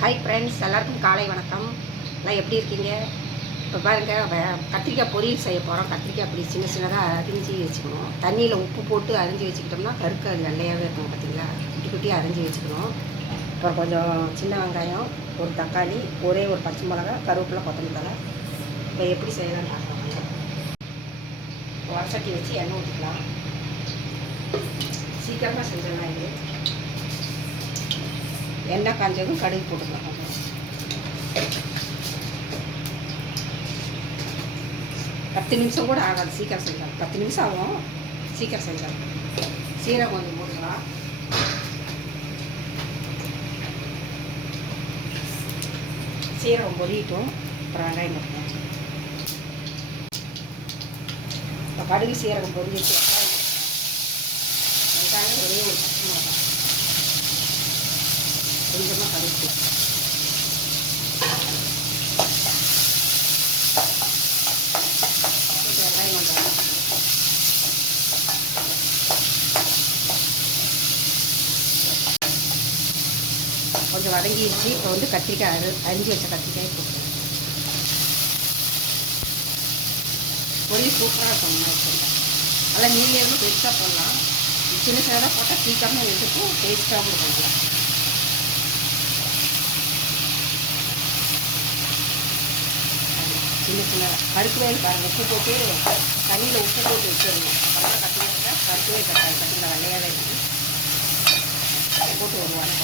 Hi friends எல்லாருக்கும் காலை வணக்கம். நான் எப்படி இருக்கீங்க? இப்போ பாருங்கள் கத்திரிக்காய் பொரியல் செய்ய போகிறோம் கத்திரிக்காய் அப்படி சின்ன சின்னதாக அரிஞ்சு வச்சுக்கணும். தண்ணியில் உப்பு போட்டு அரிஞ்சு வச்சுக்கிட்டோம்னா கருக்காது வெள்ளையாகவே இருக்கும் பார்த்தீங்களா குட்டி குட்டியாக அரிஞ்சு வச்சுக்கணும். அப்புறம் கொஞ்சம் சின்ன வெங்காயம் ஒரு தக்காளி ஒரே ஒரு பச்சை மிளகா கருவேப்பிலை கொத்தமல்லி இப்போ எப்படி செய்யலாம்னு பார்க்கலாம் வடசட்டி வச்சு எண்ணெய் ஊற்றிக்கலாம் சீக்கிரமாக செஞ்சிடலாம் இது எண்ணெய் காஞ்சதும் கடுகு போட்டுக்கலாம். பத்து நிமிஷம் கூட ஆகாது சீக்கிரம் செய்யலாம் பத்து நிமிஷம் ஆகும் சீக்கிரம் செய்யலாம் சீரகம் கொஞ்சம் போட்டுக்கலாம். சீரகம் பொரியட்டும் அப்புறம் வெங்காயம் போட்டுக்கலாம். இப்போ கடுகு சீரகம் பொரிஞ்சிச்சு வெங்காயம் ஒரே ஒரு பச்சை மிளகாய். கொஞ்சமாக கருப்பு கொஞ்சம் வெங்காயம் கொஞ்சம் கொஞ்சம் வதங்கிடுச்சு. இப்போ வந்து கத்திரிக்காய் அரு அரிஞ்சு வச்ச கத்திரிக்காய் போட்டுருவேன் பொரியல் சூப்பராக இருக்கும். இந்த மாதிரி நீங்களே இருந்து பெருசாக போடலாம். சின்ன சின்னதாக போட்டால் சீக்கிரமாக எடுத்துக்கும் டேஸ்ட்டாகவும் இருக்கும். சின்ன சின்ன கருக்கு வயல் பாருங்கள் உப்பு போட்டு தண்ணியில் உப்பு போட்டு வச்சிடணும். அப்போதான் கட்டியாக கருக்கு வயல் தக்காளி கட்டில வெள்ளையாகவே இருக்குது. போட்டு ஒரு வாரம்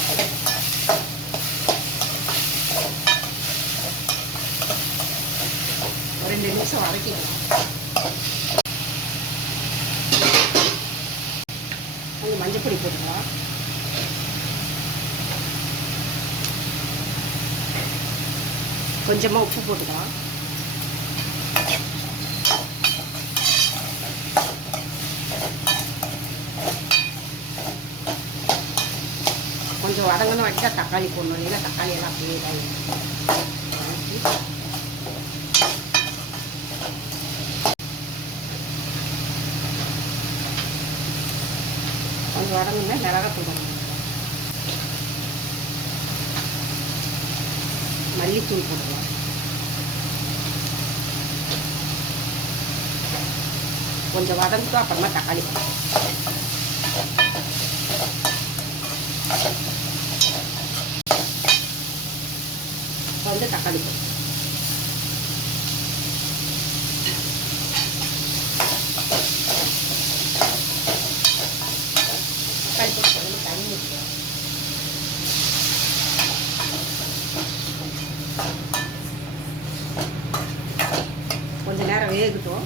ஒரு ரெண்டு நிமிஷம் வதக்கிக்கலாம். கொஞ்சம் மஞ்சள் பொடி போட்டுக்கலாம். கொஞ்சமாக உப்பு போட்டுக்கலாம். கொஞ்சம் வதங்கணும் வச்சா தக்காளி போடணும். இல்லைன்னா தக்காளி எல்லாம் அப்படியே இதாகிடும் கொஞ்சம் வதங்குனா மிளகாத்தூள் போடணும் மல்லித்தூள் போட்டுக்கலாம். கொஞ்சம் வதங்கிட்டோம் அப்புறமா தக்காளி போடுவோம் தக்காளி போடு கொஞ்சம் கொஞ்ச நேரம் வேகட்டும்.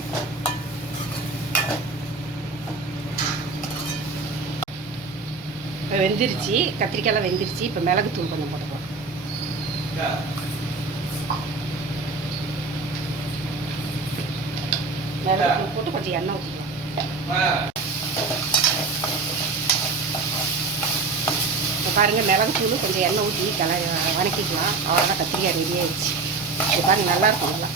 இப்போ வெந்துருச்சு. கத்திரிக்காயெல்லாம் வெந்துருச்சு. இப்போ மிளகுத்தூள் கொஞ்சம் போட்டுக்கலாம். மிளகுத்தூள் போட்டு கொஞ்சம் எண்ணெய் ஊற்றிக்கலாம் பாருங்கள் மிளகுத்தூள் கொஞ்சம் எண்ணெய் ஊற்றி கல வதக்கிக்கலாம் அவ்வளோதான் கத்திரிக்காய் ரெடி ஆயிடுச்சு இது பாருங்க நல்லாயிருக்கும் நல்லா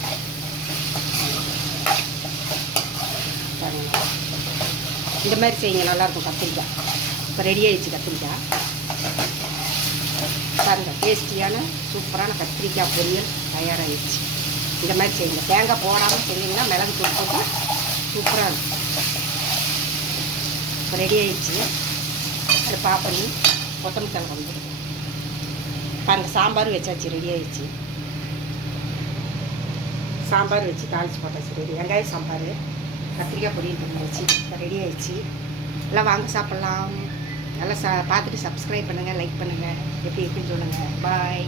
இந்த மாதிரி செய்யுங்க நல்லாயிருக்கும் கத்திரிக்காய் இப்போ ரெடி ஆயிடுச்சு கத்திரிக்காய் பாருங்கள் டேஸ்டியான சூப்பரான கத்திரிக்காய் பொரியல் தயாராகிடுச்சு இந்த மாதிரி செய்யுங்க. தேங்காய் போடாமல் செஞ்சீங்கன்னா மிளகு தூள் போட்டு சூப்பராக இருக்கும். இப்போ ரெடி ஆகிடுச்சு அது பாப்பண்ணி கொத்தமல்லி தலை வந்துடும் பாருங்கள் சாம்பார் வச்சாச்சு ரெடி ஆகிடுச்சு சாம்பார் வச்சு தாளிச்சு போட்டாச்சு ரெடி வெங்காய சாம்பார் கத்திரிக்காய் பொரியல் பண்ணி வச்சு. இப்போ ரெடி ஆகிடுச்சு எல்லாம் வாங்க சாப்பிட்லாம். நல்லா சா பார்த்துட்டு சப்ஸ்கிரைப் பண்ணுங்கள் லைக் பண்ணுங்கள் எப்படி இருக்குன்னு சொல்லுங்கள் பாய்